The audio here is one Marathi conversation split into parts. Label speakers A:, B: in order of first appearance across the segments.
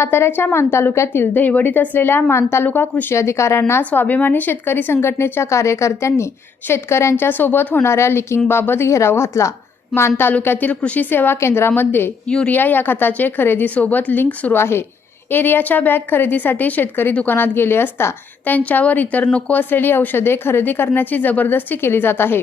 A: साताऱ्याच्या मान तालुक्यातील दहिवडीत असलेल्या मान तालुका कृषी अधिकाऱ्यांना स्वाभिमानी शेतकरी संघटनेच्या कार्यकर्त्यांनी शेतकऱ्यांच्या सोबत होणाऱ्या लिकिंगबाबत घेराव घातला. मान तालुक्यातील कृषी सेवा केंद्रामध्ये युरिया या खताचे खरेदीसोबत लिंक सुरू आहे. एरियाच्या बॅग खरेदीसाठी शेतकरी दुकानात गेले असता त्यांच्यावर इतर नको असलेली औषधे खरेदी करण्याची जबरदस्ती केली जात आहे.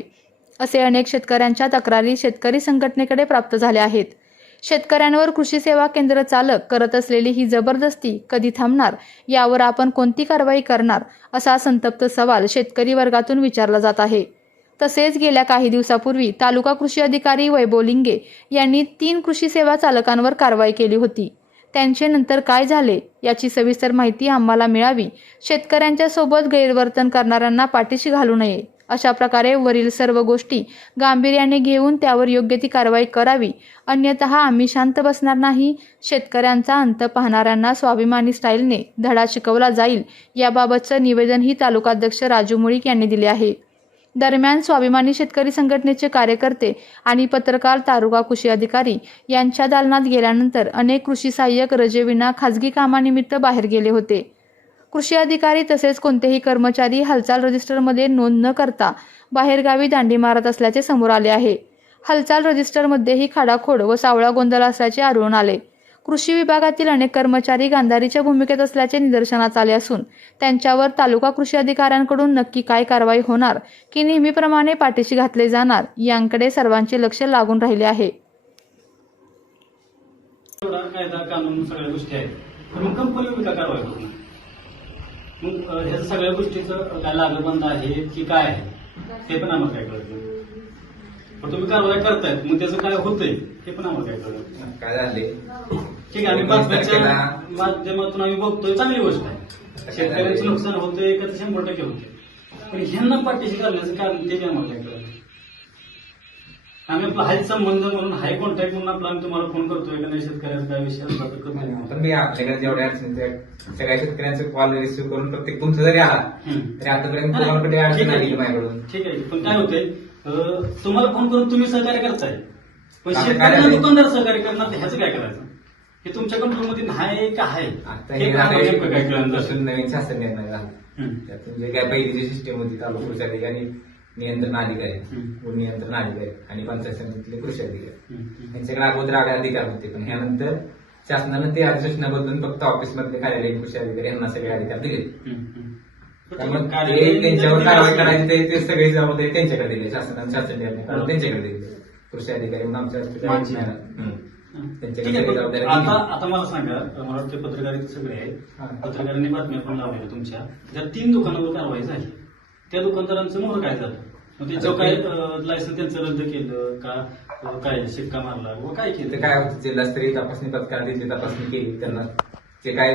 A: असे अनेक शेतकऱ्यांच्या तक्रारी शेतकरी संघटनेकडे प्राप्त झाल्या आहेत. शेतकऱ्यांवर कृषी सेवा केंद्र चालक करत असलेली ही जबरदस्ती कधी थांबणार? यावर आपण कोणती कारवाई करणार? असा संतप्त सवाल शेतकरी वर्गातून विचारला जात आहे. तसेच गेल्या काही दिवसापूर्वी तालुका कृषी अधिकारी वैभव लिंगे यांनी तीन कृषी सेवा चालकांवर कारवाई केली होती. त्यांचे नंतर काय झाले याची सविस्तर माहिती आम्हाला मिळावी. शेतकऱ्यांच्या सोबत गैरवर्तन करणाऱ्यांना पाठीशी घालू नये. अशा प्रकारे वरील सर्व गोष्टी गांभीर्याने घेऊन त्यावर योग्य ती कारवाई करावी. अन्यथा आम्ही शांत बसणार नाही. शेतकऱ्यांचा अंत पाहणाऱ्यांना स्वाभिमानी स्टाईलने धडा शिकवला जाईल. याबाबतचं निवेदनही तालुकाध्यक्ष राजू मुळीक यांनी दिले आहे. दरम्यान स्वाभिमानी शेतकरी संघटनेचे कार्यकर्ते आणि पत्रकार तारुका कृषी अधिकारी यांच्या दालनात गेल्यानंतर अनेक कृषी सहाय्यक रजेविना खाजगी कामानिमित्त बाहेर गेले होते. कृषी अधिकारी तसेच कोणतेही कर्मचारी हालचाल रजिस्टरमध्ये नोंद न करता बाहेरगावी दांडी मारत असल्याचे समोर आले आहे. हालचाल रजिस्टरमध्येही खाडाखोड व सावळा गोंधळ असल्याचे आढळून आले. कृषी विभागातील अनेक कर्मचारी गांधारीच्या भूमिकेत असल्याचे निदर्शनास आले असून त्यांच्यावर तालुका कृषी अधिकाऱ्यांकडून नक्की काय कारवाई होणार की नेहमीप्रमाणे पाठीशी घातले जाणार यांकडे सर्वांचे लक्ष लागून राहिले आहे.
B: कायदा कानून सगळ्या गोष्टी आहेत. तर मग सगळ्या गोष्टीचं काय लागबंद आहे की काय आहे? ते पण आम्हाला काय कळत नाही. पण तुम्ही कारवाई करतायत मग त्याचं काय होतंय हे पण आम्हाला काय कळत नाही.
C: काय झाले?
B: ठीक आहे बातम्याच्या माध्यमातून आम्ही बघतोय चांगली गोष्ट आहे. शेतकऱ्यांचं नुकसान होतंय का ते शंभर टक्के होते पण ह्यांना पाठीशी घालण्याचं कारण ते काय आम्हाला काय. आम्ही आपला हाय संबंध म्हणून हाय कॉन्टॅक्ट म्हणून आपला आम्ही तुम्हाला फोन करतोय का नाही शेतकऱ्याचा काय विषय असला तर.
C: पण मी आपल्याकडे जेवढ्या अडचणी त्या सगळ्या शेतकऱ्यांचे कॉल रिसिव्ह करून प्रत्येक तुमचं जरी आला
B: हम्म.
C: तरी आतापर्यंत तुम्हाला कुठे अडचण. आली माझ्याकडून
B: ठीक आहे पण काय होतंय अं, तुम्हाला फोन करून तुम्ही सहकार्य करताय पण
C: आता काय
B: शेतकऱ्यांना
C: झालंय?
B: दुकानदार सहकार्य करणार तर ह्याचं काय करायचं हे तुमच्या कंट्रोलमध्ये नाही का आहे
C: आता
B: हे
C: हे
B: नेमकं काय कळलं
C: पासून नवीन शासन निर्णय झाला
B: हम्म.
C: त्यातून जे काय पहिली जी सिस्टीम होती तालुका कृषी अधिकारी नियंत्रण अधिकारी. नियंत्रण अधिकारी आणि पंचायत समितीतले कृषी अधिकारी. यांच्याकडे अगोदर आडे अधिकार होते पण ह्यानंतर शासनानं ते अधिसूचना बदलून फक्त ऑफिस मधले कार्यालयीन कृषी अधिकारी यांना सगळे अधिकार दिले. त्यामुळे ते त्यांच्यावर कारवाई करायची ते- ते सगळे जबाबदे त्यांच्याकडे दिले शासनाने शासन त्यांच्याकडे दिले. कृषी अधिकारी म्हणून आमच्या जबाबदारी
B: आता. आता मला सांगा मला वाटते पत्रकारित सगळे. आहेत. पत्रकारांनी बातम्या पण लावल्या तुमच्या. ज्या तीन दुकानावर कारवाई झाली त्या दुकानदारांचं मोहर काय झालं? मग त्याचं काय लायसन त्यांचं रद्द केलं का? काय शिक्का मारला? व काय केलं?
C: काय होतं? जिल्हास्तरीय तपासणी पथकाने तिथली तपासणी केली त्यांना. जे काय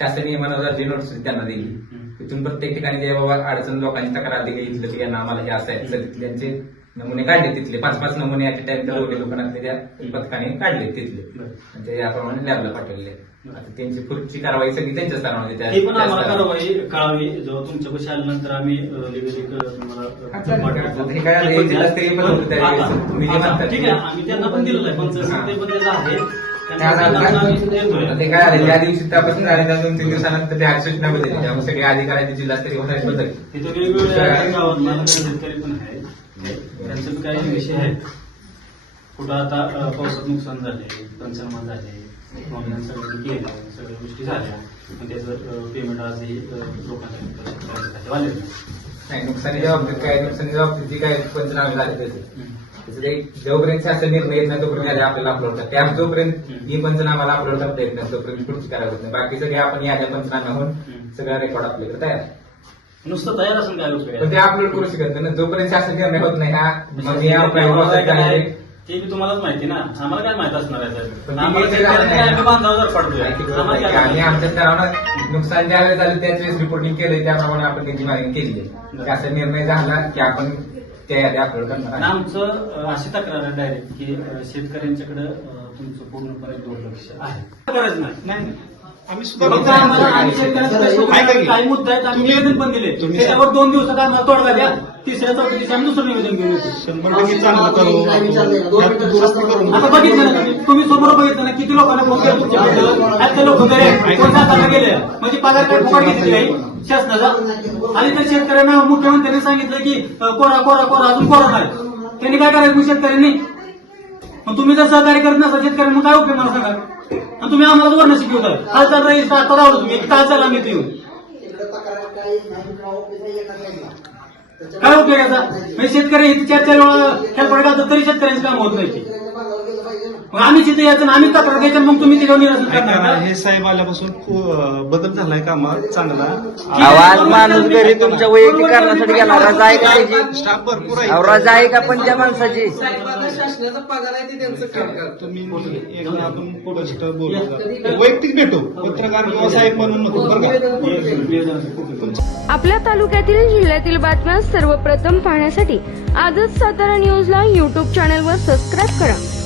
C: शासन नियमानुसार जी नोटीस त्यांना दिली. तिथून प्रत्येक ठिकाणी जे बाबा अडचण लोकांची तक्रार दिली इथलं की यांना आम्हाला हे असं आहे तर त्यांचे नमुने काढले तिथले. पाच पाच नमुने ऍट टाइम त्या दोघे दुकानातले त्या पथकाने काढले तिथले. ते याप्रमाणे लॅबला पाठवले. आता त्यांची पुढची कारवाई सगळी त्यांच्याच कारणामध्ये त्या-
B: ते पण आम्हाला
C: त्या-
B: कारवाई कळावी. जेव्हा तुमच्यापाशी आल्यानंतर आम्ही
C: हा. हे आहे, जिल्हास्तरीय पण होतं त्या वेळेस. तुम्ही जे
B: आता-
C: म्हणता
B: ठीक
C: ते-
B: आहे. आम्ही त्यांना पण दिलेलं आहे. पंचायत आहे.
C: त्या
B: त्यांना- त्यांना आम्ही देतोय.
C: आता ते काय झालं ज्या दिवशी तपासणी झाली त्या दोन तीन दिवसानंतर ते अधिसूचना बदलली. त्यामुळे सगळे अधिकाऱ्यांची जिल्हास्तरीय होणार बदलली.
B: तिथं वेगवेगळ्या गावातल्या शेतकरी पण आहेत त्यांचे काही विषय आहेत. कुठं आता पावसात नुकसान झाले पंचनामा झाले सगळं केलं सगळ्या गोष्टी झाल्या. पण त्याचं पेमेंट आजही लोकांच्या नाही.
C: नुकसानीच्या बाबतीत काय नुकसानीच्या बाबतीत जी काय पंचनामे झाले त्याचे. जोपर्यंत निर्णय येत नाही तोपर्यंत आपल्याला अपलोड त्या जोपर्यंत ही पंचनामाला अपलोड करता येत नाही तोपर्यंत पुढची करायला होत नाही. बाकी सगळे आपण याद्या पंचनाम्याहून. सगळा रेकॉर्ड आपल्याकडे तयार.
B: नुसतं तयार असून काय उपयोग
C: पण? ते अपलोड करू शकत नाही ना जोपर्यंत शासन निर्णय होत नाही हा म्हणजे process
B: काय
C: आहे.
B: ते बी तुम्हालाच माहिती ना आम्हाला काय माहीत असणार आहे आम्हाला पडतोय
C: आणि? आमच्या स्तरावर नुकसान ज्या वेळेस झालं त्याच वेळेस रिपोर्टिंग केलंय त्याप्रमाणे आपण त्यांची मागणी केली आहे असा निर्णय झाला की आपण त्या यादी अपलोड करणार.
B: आमचं अशी तक्रार आहे डायरेक्ट की शेतकऱ्यांच्याकडे तुमचं पूर्णपणे दुर्लक्ष आहे गरज नाही.
D: आम्ही सुद्धा.
B: काही मुद्दे आहेत आम्ही
D: तुम्ही-
B: निवेदन पण दिले. त्याच्यावर दोन दिवसात आम्हाला तोडगा द्या. तिसऱ्या चौथ्या दिवशी आम्ही दुसरं निवेदन घेऊन येतो. आता बघितलं ना तुम्ही. समोर बघितलं ना किती लोकांना फोन केला तुमच्या बद्दल आज ते लोक गेले? म्हणजे पगार काय फुकट घेतली नाही शासनाचा? आणि त्या शेतकऱ्यांना मुख्यमंत्र्यांनी सांगितलं की कोरा कोरा कोरा अजून कोरा नाही. त्यांनी काय करायचं शेतकऱ्यांनी? मग तुम्ही जर सहकार्य करत नसा शेतकऱ्यांना मग काय उपयोग मला सांगा? आणि तुम्ही आम्हाला वर्ण शिकवताय. काल चाल राहील आता लावलं तुम्ही काल चाल आम्ही येऊन काय उपयोगाचा म्हणजे शेतकरी चार चार वेळा खेळपड घालतात तरी शेतकऱ्यांचं काम होत नाही. मग आम्ही तिथे यायचं आणि आम्ही तक्रार द्यायचं आणि मग तुम्ही तिथे निरासन करणार
D: ऐका,
B: का?
D: हे साहेब आल्यापासून खूप अं, बदल झालाय कामात चांगला?
E: आवाज माणूस घरी तुमच्या वैयक्तिक कारणासाठी गेला रजा आहे का त्याची?
D: स्टाफ भरपूर
E: अहो,
D: आहे
E: रजा आहे का पण त्या माणसाची?
D: तुम्ही एकदा आपण गोष्ट बोलू वैयक्तिक भेटू. पत्रकार किंवा साहेब म्हणून नको. बरं का?
F: आपल्या तालुक्यातील जिल्ह्यातील बातम्या सर्वप्रथम पाहण्यासाठी आजच सातारा न्यूजला यूट्यूब चॅनलवर सबस्क्राईब करा.